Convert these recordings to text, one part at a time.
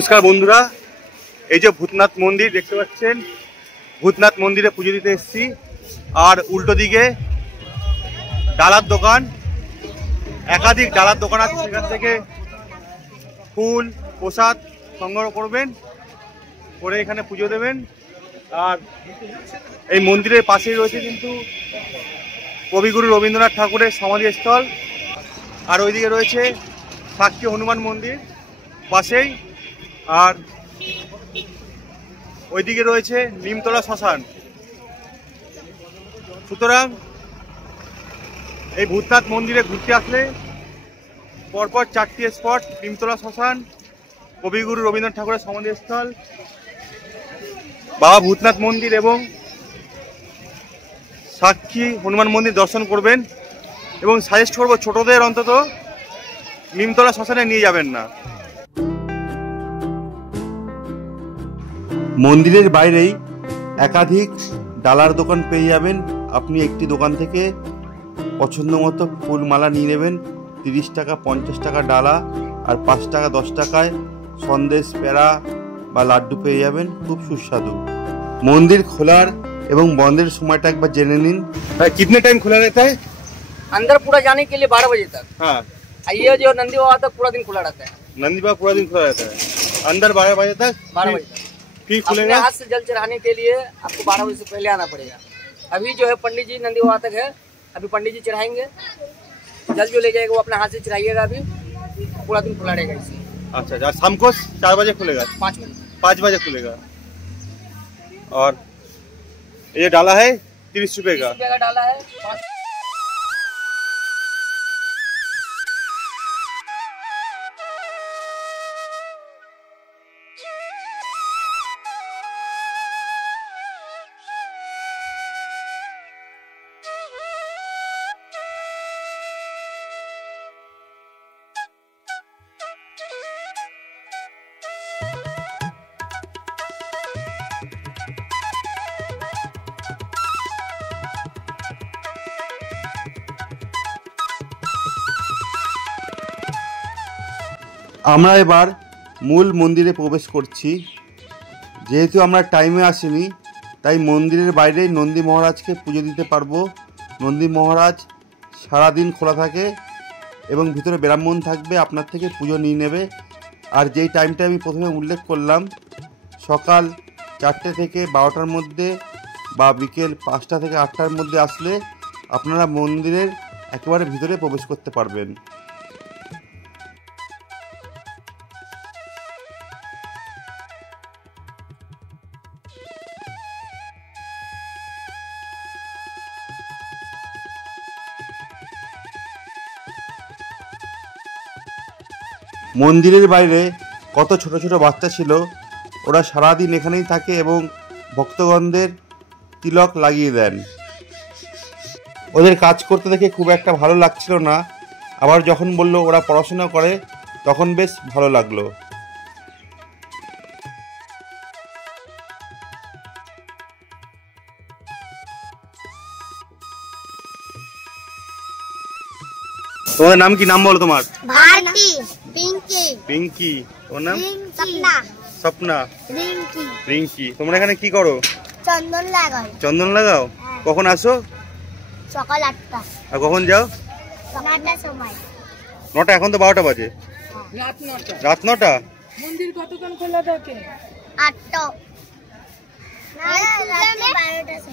নমস্কার বন্ধুরা, এই যে ভূতনাথ মন্দির দেখতে পাচ্ছেন, ভূতনাথ মন্দিরে পুজো দিতে এসেছি। আর উল্টো দিকে ডালার দোকান, একাধিক ডালার দোকান আছে, সেখান থেকে ফুল প্রসাদ সংগ্রহ করবেন, করে এখানে পুজো দেবেন। আর এই মন্দিরের পাশেই রয়েছে কিন্তু কবিগুরু রবীন্দ্রনাথ ঠাকুরের সমাধিস্থল। আর ওইদিকে রয়েছে সাক্ষী হনুমান মন্দির পাশেই, আর ওইদিকে রয়েছে নিমতলা শ্মশান। সুতরাং এই ভূতনাথ মন্দিরে ঘুরতে আসলে পরপর 4টি স্পট: নিমতলা শ্মশান, কবিগুরু রবীন্দ্রনাথ ঠাকুরের সমাধিস্থল, বাবা ভূতনাথ মন্দির এবং সাক্ষী হনুমান মন্দির দর্শন করবেন। এবং সাজেস্ট করবো ছোটদের অন্তত নিমতলা শ্মশানে নিয়ে যাবেন না। মন্দিরের বাইরেই একাধিক ডালার দোকান পেয়ে যাবেন। আপনি একটি দোকান থেকে পছন্দ মতো ফুলমালা নিয়ে নেবেন। 30 টাকা 50 টাকা ডালা, আর 5 টাকা 10 টাকায় সন্দেশ, পেড়া বা লাড্ডু পেয়ে যাবেন, খুব সুস্বাদু। মন্দির খোলার এবং বন্ধের সময়টা একবার জেনে নিন। कितने टाइम खुला रहता है? अंदर पूरा जाने के लिए 12 बजे तक। हाँ, ये जो नंदी बाबा तक पूरा दिन खुला रहता है। नंदी बाबा पूरा दिन खुला रहता है, अंदर 12 बजे तक। 12 बजे तक फिर अपने खुलेगा। हाथ से जल चढ़ाने के लिए आपको 12 बजे से पहले आना पड़ेगा। अभी जो है पंडित जी नंदी बाबा तक है, अभी पंडित जी चढ़ाएंगे, जल जो ले जाएगा वो अपने हाथ से चढ़ाइएगा। अभी पूरा दिन खुला रहेगा इसे। अच्छा, शाम को 4 बजे खुलेगा, 5 बजे खुलेगा। और ये डाला है 30 रुपए का। डाला है। আমরা এবার মূল মন্দিরে প্রবেশ করছি। যেহেতু আমরা টাইমে আসিনি, তাই মন্দিরের বাইরেই নন্দী মহারাজকে পুজো দিতে পারবো। নন্দী মহারাজ সারাদিন খোলা থাকে এবং ভিতরে ব্রাহ্মণ থাকবে, আপনার থেকে পুজো নিয়ে নেবে। আর যেই টাইমটা আমি প্রথমে উল্লেখ করলাম, সকাল 4টে থেকে 12টার মধ্যে বা বিকেল 5টা থেকে 8টার মধ্যে আসলে আপনারা মন্দিরের একেবারে ভিতরে প্রবেশ করতে পারবেন। মন্দিরের বাইরে কত ছোট ছোট বাচ্চা ছিল, ওরা সারাদিন এখানেই থাকে এবং ভক্তগণদের তিলক লাগিয়ে দেন। ওদের কাজ করতে দেখে খুব একটা ভালো লাগছিল না, আবার যখন বলল ওরা পড়াশোনা করে তখন বেশ ভালো লাগলো। তোমার নাম কি? নাম বলো তোমার। भारती, पिंकी, পিঙ্কি। তোমার নাম? सपना, স্বপ্না, रिंकी। রিঙ্কি। তোমরা এখানে কি করো? চন্দন লাগাই। চন্দন লাগাও। কখন আসো? সকাল 8টা। আর কখন যাও? 9টার সময়। 9টা, এখন তো 12টা বাজে। রাত 9টা। मंदिर কতক্ষণ খোলা থাকে? 8টা। रात 12টা से।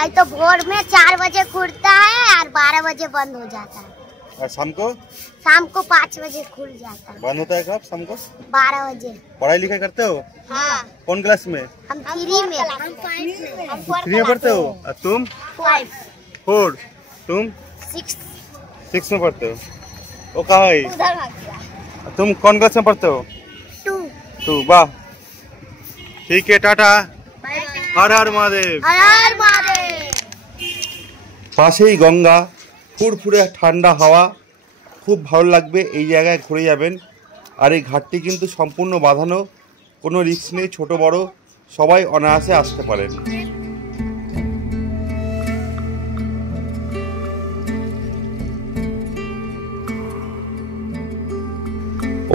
आई तो भोर में 4 बजे खुलता है और 12 बजे बंद हो जाता है। और शाम को? शाम को 5 बजे खुल जाता है। बंद होता है कब? शाम को 12 बजे। पढ़ाई लिखाई करते हो? हाँ। कौन क्लास में? हम 3 में। हम 4 3 में पढ़ते हो? और तुम? 4। तुम 6 में पढ़ते हो? वो कहाँ है? उधर भाग गया। तुम कौन क्लास में पढ़ते हो? 2। वाह, ठीक है, टाटा, हर हर महादेव। हर हर महादेव। পাশেই গঙ্গা, ফুরফুরে ঠান্ডা হাওয়া, খুব ভালো লাগবে। এই জায়গায় ঘুরে যাবেন। আর এই ঘাটটি কিন্তু সম্পূর্ণ বাঁধানো, কোনো রিস্ক নেই, ছোট বড় সবাই অনায়াসে আসতে পারেন।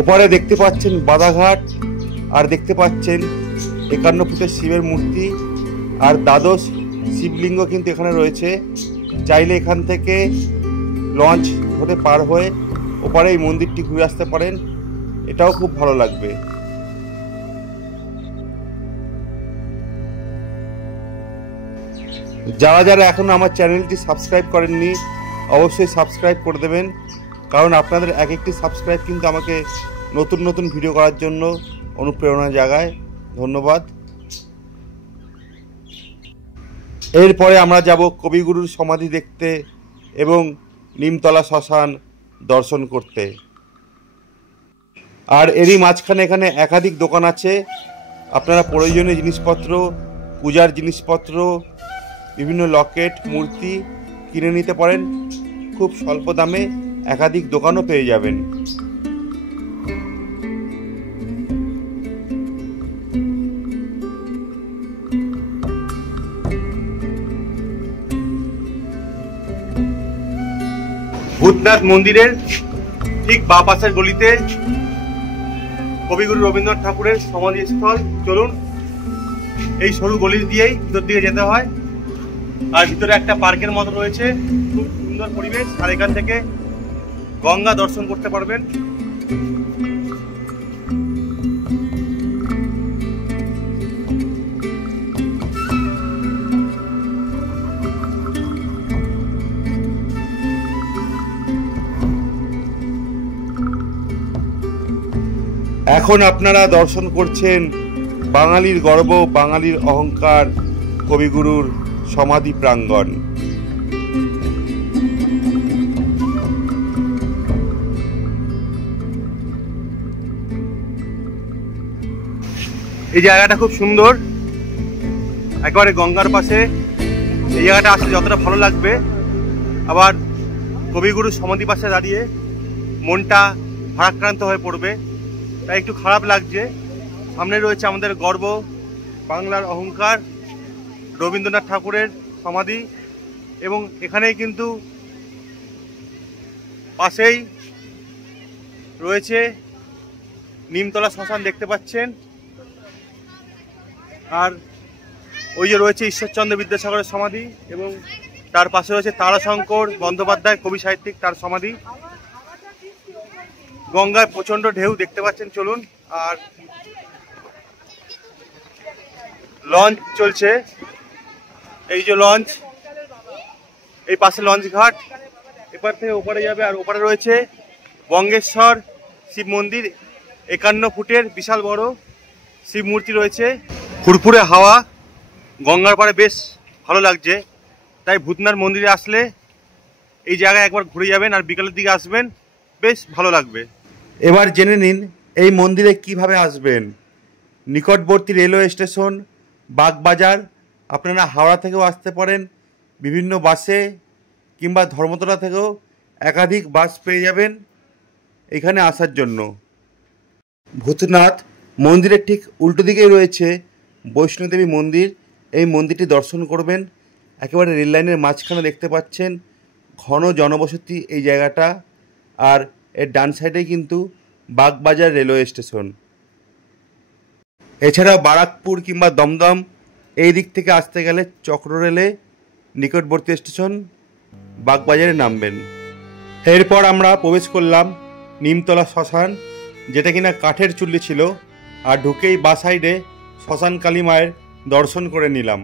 ওপারে দেখতে পাচ্ছেন বাধাঘাট, আর দেখতে পাচ্ছেন 51 ফুটের শিবের মূর্তি আর দ্বাদশ শিবলিঙ্গ কিন্তু এখানে রয়েছে। চাইলে এখান থেকে লঞ্চ ধরে পার হয়ে ওপারে এই মন্দিরটি ঘুরে আসতে পারেন, এটাও খুব ভালো লাগবে। যারা যারা এখনো আমার চ্যানেলটি সাবস্ক্রাইব করেননি অবশ্যই সাবস্ক্রাইব করে দেবেন, কারণ আপনাদের এক একটি সাবস্ক্রাইব কিন্তু আমাকে নতুন নতুন ভিডিও করার জন্য অনুপ্রেরণা জাগায়। ধন্যবাদ। এরপরে আমরা যাব কবিগুরুর সমাধি দেখতে এবং নিমতলা শ্মশান দর্শন করতে। আর এরই মাঝখানে এখানে একাধিক দোকান আছে, আপনারা প্রয়োজনীয় জিনিসপত্র, পূজার জিনিসপত্র, বিভিন্ন লকেট, মূর্তি কিনে নিতে পারেন। খুব স্বল্প দামে একাধিক দোকানও পেয়ে যাবেন। ভূতনাথ মন্দিরের ঠিক বাঁ পাশের গলিতে কবিগুরু রবীন্দ্রনাথ ঠাকুরের সমাধিস্থল। চলুন, এই সরু গলি দিয়েই ভিতর দিকে যেতে হয়। আর ভিতরে একটা পার্কের মতো রয়েছে, খুব সুন্দর পরিবেশ। আর এখান থেকে গঙ্গা দর্শন করতে পারবেন। এখন আপনারা দর্শন করছেন বাঙালির গর্ব, বাঙালির অহংকার, কবিগুরুর সমাধি প্রাঙ্গণ। এই জায়গাটা খুব সুন্দর, একেবারে গঙ্গার পাশে। এই জায়গাটা আসলে যতটা ভালো লাগবে, আবার কবিগুরুর সমাধি পাশে দাঁড়িয়ে মনটা ভারাক্রান্ত হয়ে পড়বে, তাই একটু খারাপ লাগছে। সামনে রয়েছে আমাদের গর্ব, বাংলার অহংকার, রবীন্দ্রনাথ ঠাকুরের সমাধি, এবং এখানেই কিন্তু পাশেই রয়েছে নিমতলা শ্মশান দেখতে পাচ্ছেন। আর ওই যে রয়েছে ঈশ্বরচন্দ্র বিদ্যাসাগরের সমাধি, এবং তার পাশে রয়েছে তারাশঙ্কর বন্দ্যোপাধ্যায় কবি সাহিত্যিক, তার সমাধি। গঙ্গায় প্রচন্ড ঢেউ দেখতে পাচ্ছেন। চলুন, আর লঞ্চ চলছে, এই যে লঞ্চ, এই পাশে লঞ্চ ঘাট, এপার থেকে ওপারে যাবে। আর ওপারে রয়েছে বঙ্গেশ্বর শিব মন্দির, 51 ফুটের বিশাল বড় শিব মূর্তি রয়েছে। ফুরফুরে হাওয়া, গঙ্গার পাড়ে বেশ ভালো লাগছে। তাই ভূতনাথ মন্দিরে আসলে এই জায়গায় একবার ঘুরে যাবেন, আর বিকালের দিকে আসবেন, বেশ ভালো লাগবে। এবার জেনে নিন এই মন্দিরে কিভাবে আসবেন। নিকটবর্তী রেলওয়ে স্টেশন বাগবাজার, আপনারা হাওড়া থেকেও আসতে পারেন বিভিন্ন বাসে, কিংবা ধর্মতলা থেকেও একাধিক বাস পেয়ে যাবেন এখানে আসার জন্য। ভূতনাথ মন্দিরের ঠিক উল্টো দিকেই রয়েছে বৈষ্ণোদেবী মন্দির। এই মন্দিরটি দর্শন করবেন। একেবারে রেল লাইনের মাঝখানে দেখতে পাচ্ছেন ঘন জনবসতি এই জায়গাটা, আর এর ডান সাইডে কিন্তু বাগবাজার রেলওয়ে স্টেশন। এছাড়াও বারাকপুর কিংবা দমদম এই দিক থেকে আসতে গেলে চক্র রেলে নিকটবর্তী স্টেশন বাগবাজারে নামবেন। এরপর আমরা প্রবেশ করলাম নিমতলা শ্মশান, যেটা কিনা কাঠের চুল্লি ছিল। আর ঢুকেই বা সাইডে শ্মশান কালী মায়ের দর্শন করে নিলাম।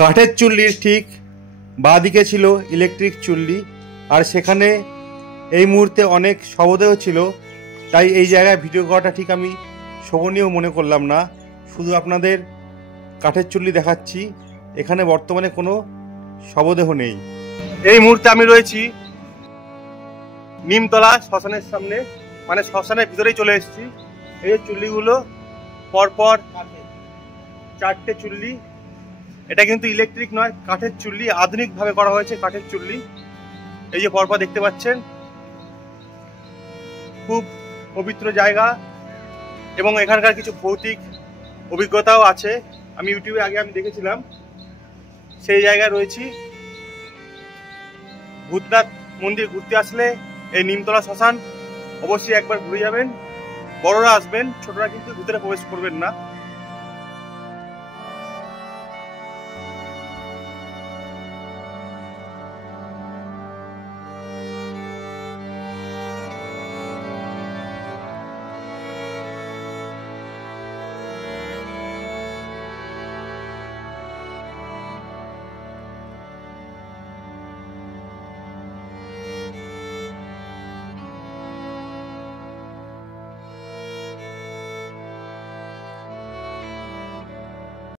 কাঠের চুল্লির ঠিক বাঁ দিকে ছিল ইলেকট্রিক চুল্লি, আর সেখানে এই মুহূর্তে অনেক শবদেহ ছিল। তাই এই জায়গায় ভিডিও করাটা ঠিক আমি শোভনীয় মনে করলাম না, শুধু আপনাদের কাঠের চুল্লি দেখাচ্ছি। এখানে বর্তমানে কোনো শবদেহ নেই। এই মুহূর্তে আমি রয়েছি নিমতলা শ্মশানের সামনে, মানে শ্মশানের ভিতরেই চলে এসেছি। এই যে চুল্লিগুলো পরপর 4টে চুল্লি, এটা কিন্তু ইলেকট্রিক নয়, কাঠের চুল্লি, আধুনিকভাবে করা হয়েছে কাঠের চুল্লি। এই যে পরপর দেখতে পাচ্ছেন, খুব পবিত্র জায়গা, এবং এখানকার কিছু ভৌতিক অভিজ্ঞতাও আছে। আমি ইউটিউবে আগে দেখেছিলাম, সেই জায়গায় রয়েছি। ভূতনাথ মন্দির ঘুরতে আসলে এই নিমতলা শ্মশান অবশ্যই একবার ঘুরে যাবেন। বড়রা আসবেন, ছোটরা কিন্তু ভিতরে প্রবেশ করবেন না।